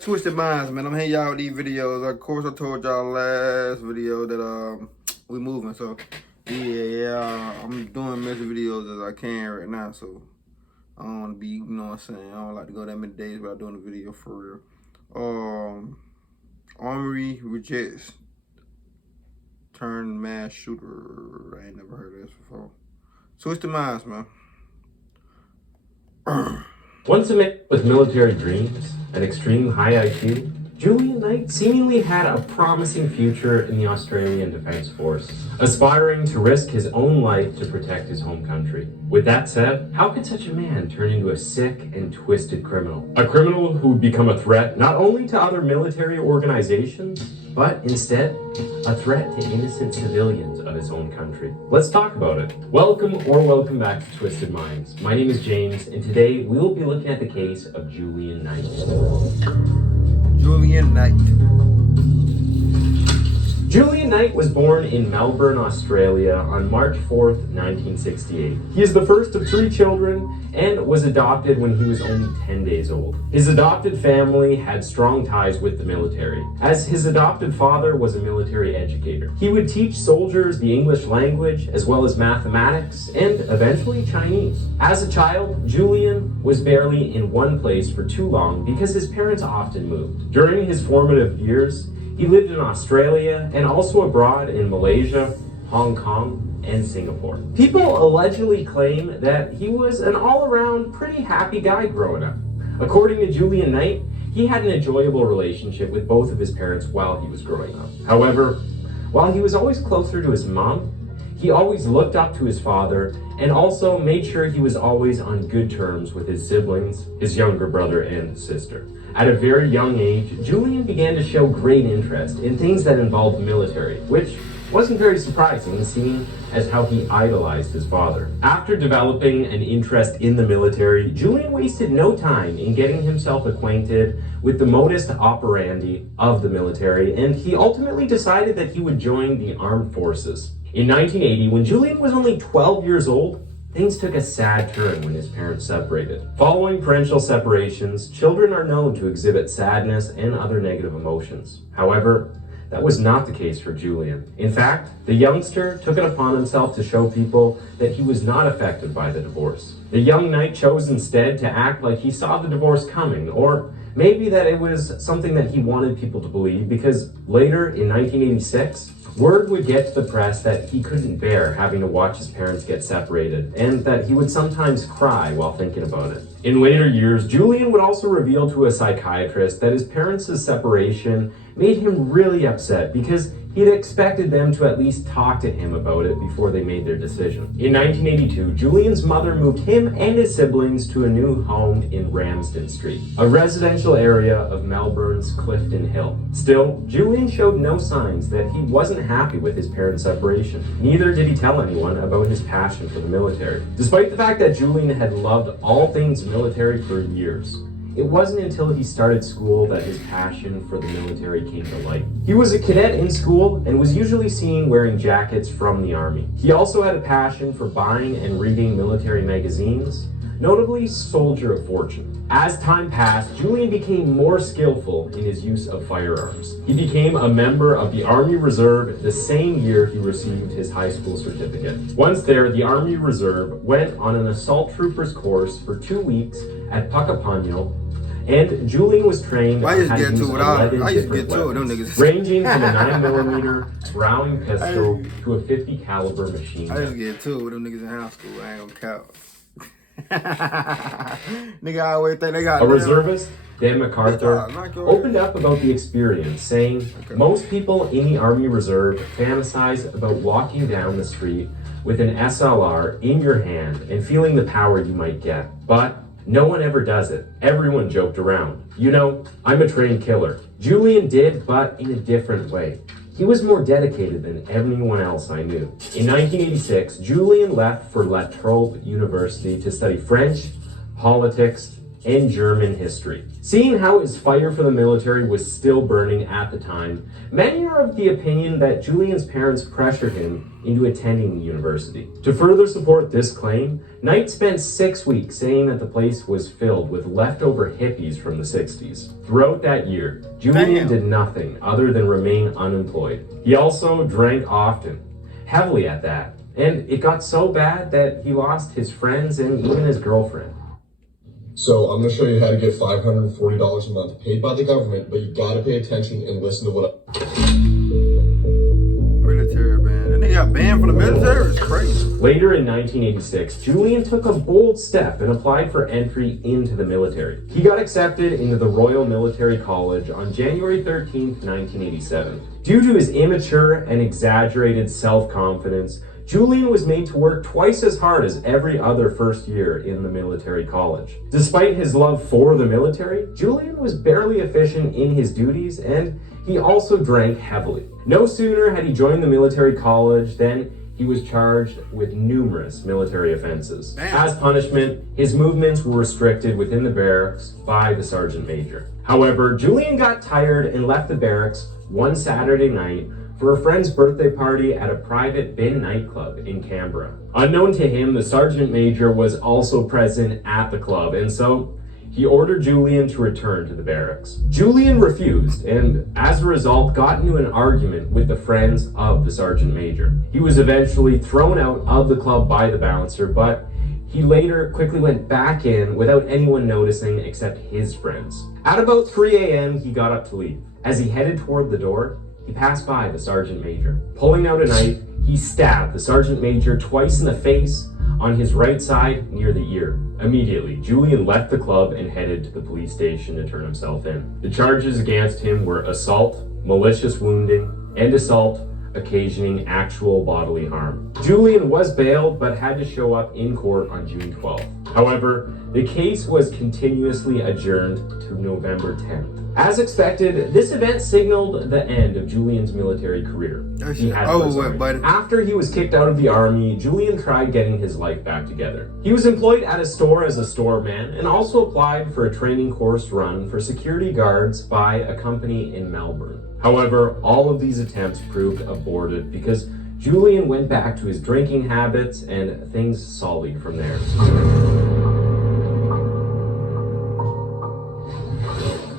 Twisted Minds, man. I'm hitting y'all with these videos. Of course, I told y'all last video that we moving. So yeah, I'm doing as many videos as I can right now. So I don't want to be, you know what I'm saying. I don't like to go that many days without doing a video for real. Armory rejects turned mass shooter. I ain't never heard of this before. Twisted Minds, man. Once a man with military dreams and extreme high IQ, Julian Knight seemingly had a promising future in the Australian Defence Force, aspiring to risk his own life to protect his home country. With that said, how could such a man turn into a sick and twisted criminal? A criminal who would become a threat not only to other military organizations, but instead, a threat to innocent civilians of his own country. Let's talk about it. Welcome back to Twisted Minds. My name is James, and today we will be looking at the case of Julian Knight. Julian Knight. Julian Knight was born in Melbourne, Australia on March 4th, 1968. He is the first of 3 children and was adopted when he was only 10 days old. His adopted family had strong ties with the military, as his adopted father was a military educator. He would teach soldiers the English language, as well as mathematics, and eventually Chinese. As a child, Julian was barely in one place for too long because his parents often moved. During his formative years, he lived in Australia and also abroad in Malaysia, Hong Kong, and Singapore. People allegedly claim that he was an all-around pretty happy guy growing up. According to Julian Knight, he had an enjoyable relationship with both of his parents while he was growing up. However, while he was always closer to his mom, he always looked up to his father and also made sure he was always on good terms with his siblings, his younger brother and sister. At a very young age, Julian began to show great interest in things that involved the military, which wasn't very surprising, seeing as how he idolized his father. After developing an interest in the military, Julian wasted no time in getting himself acquainted with the modus operandi of the military, and he ultimately decided that he would join the armed forces. In 1980, when Julian was only 12 years old, things took a sad turn when his parents separated. Following parental separations, children are known to exhibit sadness and other negative emotions. However, that was not the case for Julian. In fact, the youngster took it upon himself to show people that he was not affected by the divorce. The young knight chose instead to act like he saw the divorce coming, or maybe that it was something that he wanted people to believe, because later in 1986, word would get to the press that he couldn't bear having to watch his parents get separated, and that he would sometimes cry while thinking about it. In later years, Julian would also reveal to a psychiatrist that his parents' separation made him really upset because he'd expected them to at least talk to him about it before they made their decision. In 1982, Julian's mother moved him and his siblings to a new home in Ramsden Street, a residential area of Melbourne's Clifton Hill. Still, Julian showed no signs that he wasn't happy with his parents' separation. Neither did he tell anyone about his passion for the military. Despite the fact that Julian had loved all things military for years, it wasn't until he started school that his passion for the military came to light. He was a cadet in school and was usually seen wearing jackets from the Army. He also had a passion for buying and reading military magazines, notably Soldier of Fortune. As time passed, Julian became more skillful in his use of firearms. He became a member of the Army Reserve the same year he received his high school certificate. Once there, the Army Reserve went on an assault troopers course for 2 weeks at Puckapunyal, and Julian was trained on how to use 11 different weapons, ranging from a 9mm Browning pistol to a .50 caliber machine gun. I used to get to it with them niggas in high school. I ain't gonna count. Nigga, I always think they got a reservist, Dan MacArthur, opened up about the experience, saying, most people in the Army Reserve fantasize about walking down the street with an SLR in your hand and feeling the power you might get. But no one ever does it. Everyone joked around. You know, I'm a trained killer. Julian did, but in a different way. He was more dedicated than anyone else I knew. In 1986, Julian left for La Trobe University to study French, politics, and German history. Seeing how his fire for the military was still burning at the time, many are of the opinion that Julian's parents pressured him into attending the university. To further support this claim, Knight spent 6 weeks saying that the place was filled with leftover hippies from the 60s. Throughout that year, Julian did nothing other than remain unemployed. He also drank often, heavily at that, and it got so bad that he lost his friends and even his girlfriend. So I'm going to show you how to get $540 a month paid by the government, but you got to pay attention and listen to what Military ban. And they got banned from the military? It's crazy. Later in 1986, Julian took a bold step and applied for entry into the military. He got accepted into the Royal Military College on January 13, 1987. Due to his immature and exaggerated self-confidence, Julian was made to work twice as hard as every other first year in the military college. Despite his love for the military, Julian was barely efficient in his duties, and he also drank heavily. No sooner had he joined the military college than he was charged with numerous military offenses. As punishment, his movements were restricted within the barracks by the sergeant major. However, Julian got tired and left the barracks one Saturday night for a friend's birthday party at a private bin nightclub in Canberra. Unknown to him, the sergeant major was also present at the club, and so he ordered Julian to return to the barracks. Julian refused, and as a result, got into an argument with the friends of the sergeant major. He was eventually thrown out of the club by the bouncer, but he later quickly went back in without anyone noticing except his friends. At about 3 a.m., he got up to leave. As he headed toward the door, he passed by the sergeant major. Pulling out a knife, he stabbed the sergeant major twice in the face on his right side near the ear. Immediately, Julian left the club and headed to the police station to turn himself in. The charges against him were assault, malicious wounding, and assault occasioning actual bodily harm. Julian was bailed but had to show up in court on June 12th. However, the case was continuously adjourned to November 10th. As expected, this event signaled the end of Julian's military career. After he was kicked out of the army, Julian tried getting his life back together. He was employed at a store as a storeman and also applied for a training course run for security guards by a company in Melbourne. However, all of these attempts proved abortive because Julian went back to his drinking habits and things sullied from there.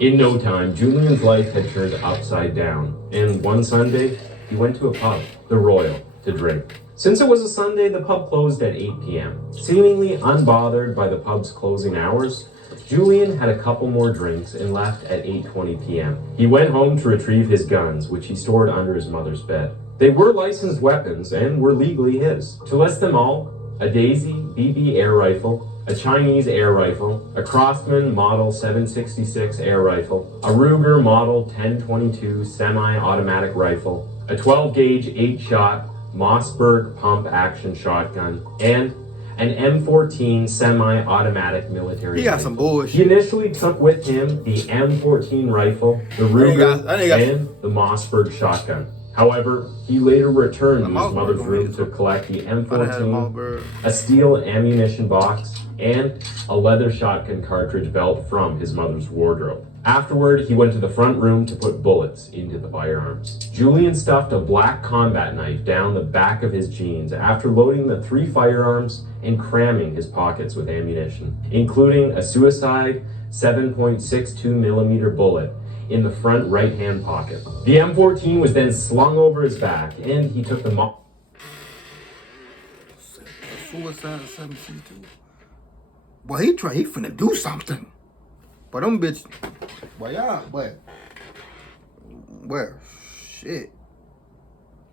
In no time, Julian's life had turned upside down, and one Sunday, he went to a pub, the Royal, to drink. Since it was a Sunday, the pub closed at 8 p.m. Seemingly unbothered by the pub's closing hours, Julian had a couple more drinks and left at 8:20 p.m. He went home to retrieve his guns, which he stored under his mother's bed. They were licensed weapons and were legally his. To list them all, a Daisy BB air rifle, a Chinese air rifle, a Craftsman Model 766 air rifle, a Ruger Model 1022 semi-automatic rifle, a 12-gauge 8-shot Mossberg pump-action shotgun, and an M14 semi-automatic military rifle. Some bullshit. He initially took with him the M14 rifle, the Ruger, and the Mossberg shotgun. However, he later returned to his mother's room to collect the M14, a steel ammunition box, and a leather shotgun cartridge belt from his mother's wardrobe. Afterward, he went to the front room to put bullets into the firearms. Julian stuffed a black combat knife down the back of his jeans after loading the 3 firearms and cramming his pockets with ammunition, including a suicide 7.62 millimeter bullet in the front right-hand pocket. The M14 was then slung over his back, and he took the Suicide 762. Well, he finna do something. But them bitch, shit.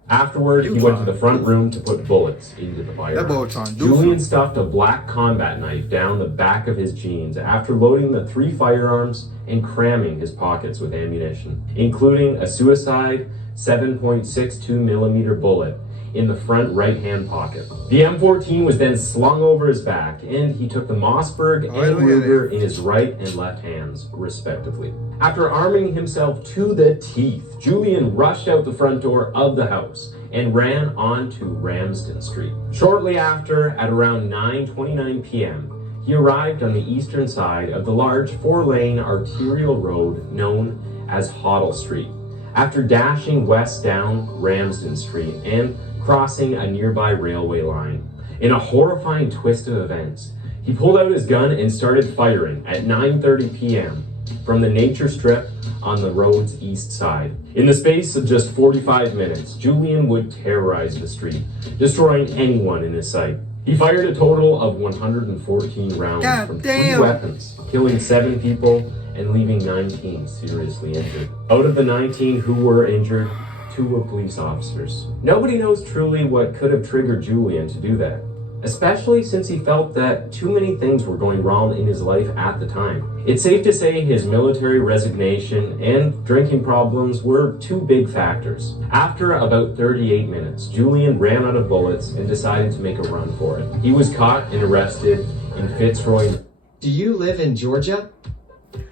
Afterward, he went to the front room to put bullets into the firearms. Julian stuffed a black combat knife down the back of his jeans after loading the 3 firearms and cramming his pockets with ammunition, including a suicide 7.62 millimeter bullet in the front right-hand pocket. The M14 was then slung over his back, and he took the Mossberg and Ruger in his right and left hands, respectively. After arming himself to the teeth, Julian rushed out the front door of the house and ran onto Ramsden Street. Shortly after, at around 9:29 p.m., he arrived on the eastern side of the large 4-lane arterial road known as Hoddle Street, after dashing west down Ramsden Street and crossing a nearby railway line. In a horrifying twist of events, he pulled out his gun and started firing at 9:30 p.m. from the nature strip on the road's east side. In the space of just 45 minutes, Julian would terrorize the street, destroying anyone in his sight. He fired a total of 114 rounds from 3 weapons, killing 7 people and leaving 19 seriously injured. Out of the 19 who were injured, 2 were police officers. Nobody knows truly what could have triggered Julian to do that, especially since he felt that too many things were going wrong in his life at the time. It's safe to say his military resignation and drinking problems were 2 big factors. After about 38 minutes, Julian ran out of bullets and decided to make a run for it. He was caught and arrested in Fitzroy. Do you live in Georgia?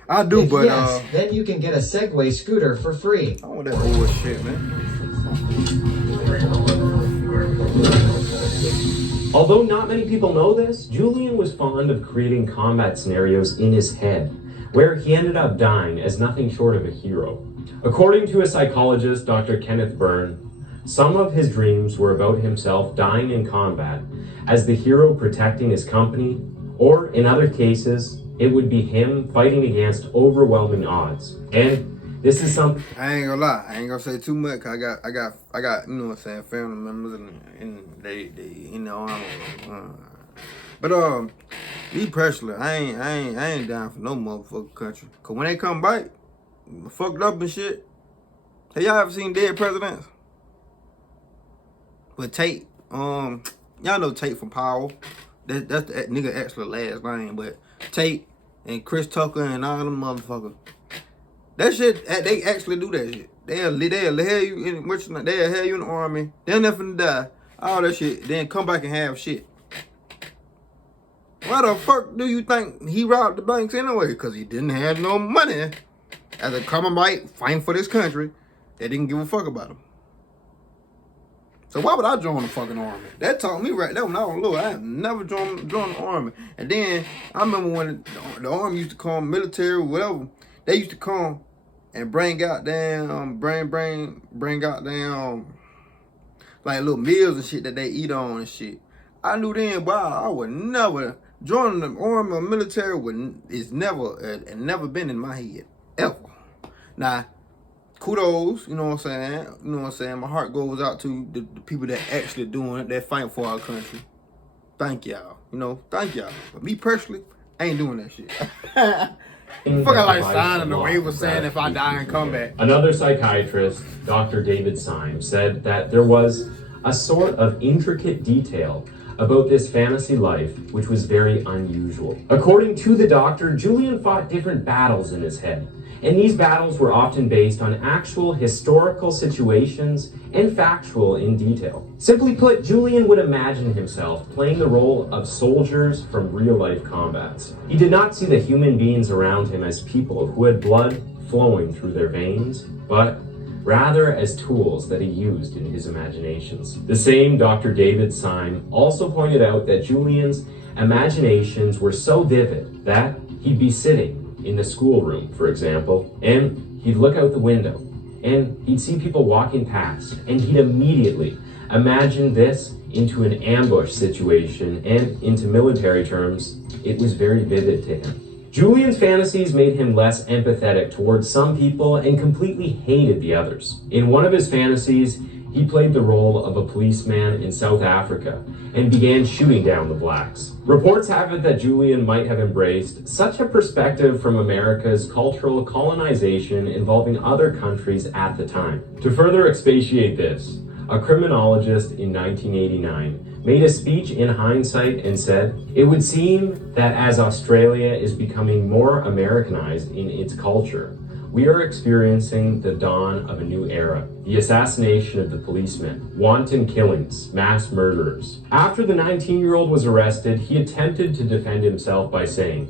I do, If but yes, then you can get a Segway scooter for free. I want that old shit, man. Although not many people know this, Julian was fond of creating combat scenarios in his head, where he ended up dying as nothing short of a hero. According to a psychologist, Dr. Kenneth Byrne, some of his dreams were about himself dying in combat as the hero protecting his company, or in other cases, it would be him fighting against overwhelming odds. And this is something I ain't gonna lie. I ain't gonna say too much. 'Cause I got, you know what I'm saying, family members and they in the army. But me personally, I ain't down for no motherfucking country. 'Cause when they come back, fucked up and shit. Have y'all ever seen Dead Presidents? But Tate, y'all know Tate from Powell. That's the nigga actually last name, but Tate and Chris Tucker and all them motherfuckers. That shit, they actually do that shit. They'll hell you in they'll hell you in the army. They'll never die. All that shit. Then come back and have shit. Why the fuck do you think he robbed the banks anyway? Because he didn't have no money. As a Commonwealth fighting for this country, they didn't give a fuck about him. So why would I join the fucking army? That taught me right there when I was little. I had never joined the army. And then I remember when the army used to come, military, whatever. They used to come and bring out damn, bring out damn, like little meals and shit that they eat on and shit. I knew then, but I would never join the army or military. It's never been in my head ever. Now, kudos, you know what I'm saying? You know what I'm saying? My heart goes out to the people that actually doing it, that fight for our country. Thank y'all. You know, thank y'all. But me personally, I ain't doing that shit. Fucking like signing the waiver saying if I die in combat. Another psychiatrist, Dr. David Syme, said that there was a sort of intricate detail about this fantasy life which was very unusual. According to the doctor, Julian fought different battles in his head, and these battles were often based on actual historical situations and factual in detail. Simply put, Julian would imagine himself playing the role of soldiers from real-life combats. He did not see the human beings around him as people who had blood flowing through their veins, but rather as tools that he used in his imaginations. The same Dr. David Syme also pointed out that Julian's imaginations were so vivid that he'd be sitting in the schoolroom, for example, and he'd look out the window and he'd see people walking past, and he'd immediately imagine this into an ambush situation, and into military terms, it was very vivid to him. Julian's fantasies made him less empathetic towards some people and completely hated the others. In one of his fantasies, he played the role of a policeman in South Africa and began shooting down the blacks. Reports have it that Julian might have embraced such a perspective from America's cultural colonization involving other countries at the time. To further expatiate this, a criminologist in 1989 made a speech in hindsight and said, "It would seem that as Australia is becoming more Americanized in its culture, we are experiencing the dawn of a new era. The assassination of the policemen, wanton killings, mass murderers." After the 19-year-old was arrested, he attempted to defend himself by saying,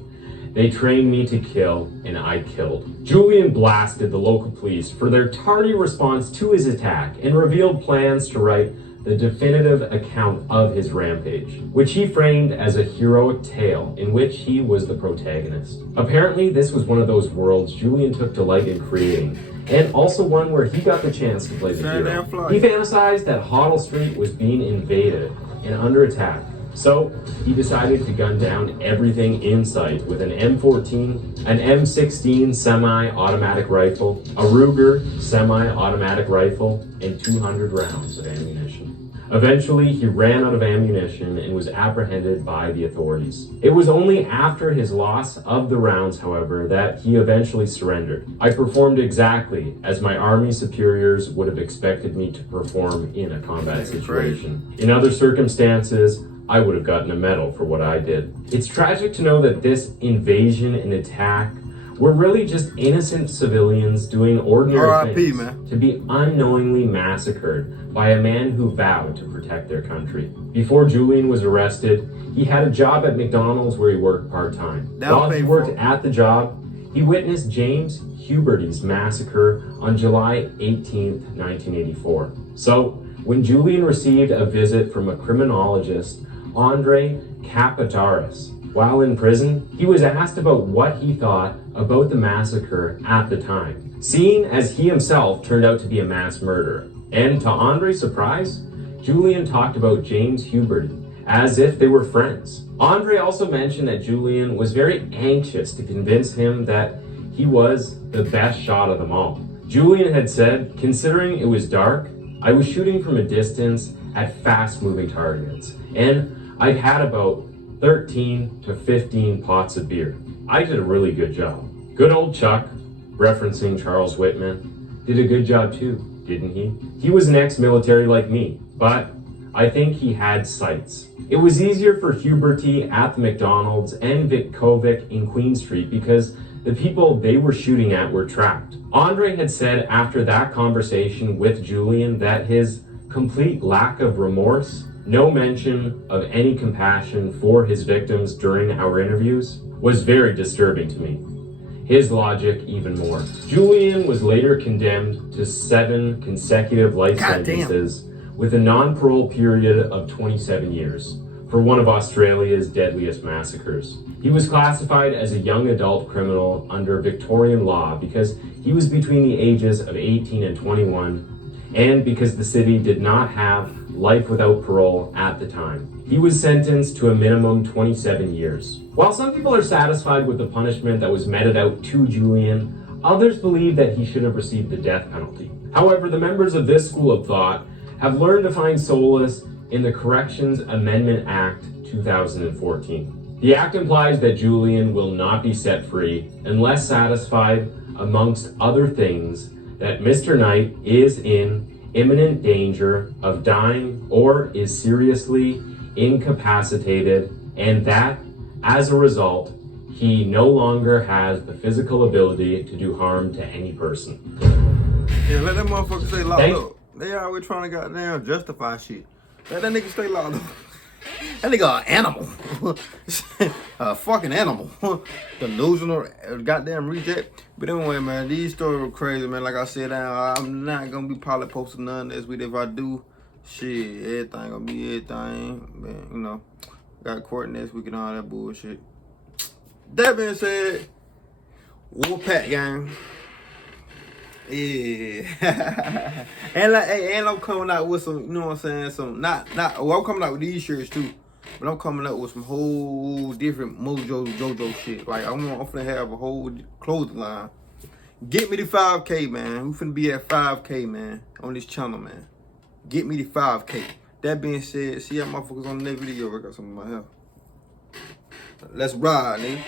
"They trained me to kill, and I killed." Julian blasted the local police for their tardy response to his attack and revealed plans to write the definitive account of his rampage, which he framed as a heroic tale in which he was the protagonist. Apparently, this was one of those worlds Julian took delight in creating, and also one where he got the chance to play the hero. He fantasized that Hoddle Street was being invaded and under attack, so he decided to gun down everything in sight with an M14, an M16 semi-automatic rifle, a Ruger semi-automatic rifle, and 200 rounds of ammunition. Eventually, he ran out of ammunition and was apprehended by the authorities. It was only after his loss of the rounds, however, that he eventually surrendered. I performed exactly as my army superiors would have expected me to perform in a combat situation. In other circumstances, I would have gotten a medal for what I did. It's tragic to know that this invasion and attack were really just innocent civilians doing ordinary things to be unknowingly massacred by a man who vowed to protect their country. Before Julian was arrested, he had a job at McDonald's where he worked part-time. While he worked at the job, he witnessed James Huberty's massacre on July 18th, 1984. So, when Julian received a visit from a criminologist, Andre Kapadaris, while in prison, he was asked about what he thought about the massacre at the time, seeing as he himself turned out to be a mass murderer. And to Andre's surprise, Julian talked about James Huberty as if they were friends. Andre also mentioned that Julian was very anxious to convince him that he was the best shot of them all. Julian had said, considering it was dark, I was shooting from a distance at fast-moving targets, and I'd had about 13 to 15 pots of beer. I did a really good job. Good old Chuck, referencing Charles Whitman, did a good job too, didn't he? He was an ex-military like me, but I think he had sights. It was easier for Huberty at the McDonald's and Vitkovic in Queen Street because the people they were shooting at were tracked. Andre had said after that conversation with Julian that his complete lack of remorse, no mention of any compassion for his victims during our interviews, was very disturbing to me. His logic even more. Julian was later condemned to 7 consecutive life sentences with a non-parole period of 27 years for one of Australia's deadliest massacres. He was classified as a young adult criminal under Victorian law because he was between the ages of 18 and 21, and because the city did not have life without parole at the time. He was sentenced to a minimum 27 years. While some people are satisfied with the punishment that was meted out to Julian, others believe that he should have received the death penalty. However, the members of this school of thought have learned to find solace in the Corrections Amendment Act 2014. The act implies that Julian will not be set free unless satisfied, amongst other things, that Mr. Knight is in imminent danger of dying or is seriously incapacitated, and that, as a result, he no longer has the physical ability to do harm to any person. Yeah, let that motherfucker stay locked up. They always trying to goddamn justify shit. Let that nigga stay locked up. That nigga an animal. A fucking animal. Delusional goddamn reject. But anyway, man, these stories were crazy, man. Like I said, I'm not gonna be probably posting none of this with. If I do, shit, everything gonna be everything. Man, you know, got court next week and all that bullshit. That being said, Wolfpack gang. Yeah. and like, hey, and I'm coming out with some, you know what I'm saying, some not well, I'm coming out with these shirts too, but I'm coming out with some whole different JoJo shit. Like I'm finna have a whole clothing line. Get me the 5K, man. We finna be at 5K, man, on this channel, man. Get me the 5K. That being said, see y'all motherfuckers on the next video. I got something in my hair. Let's ride, nigga.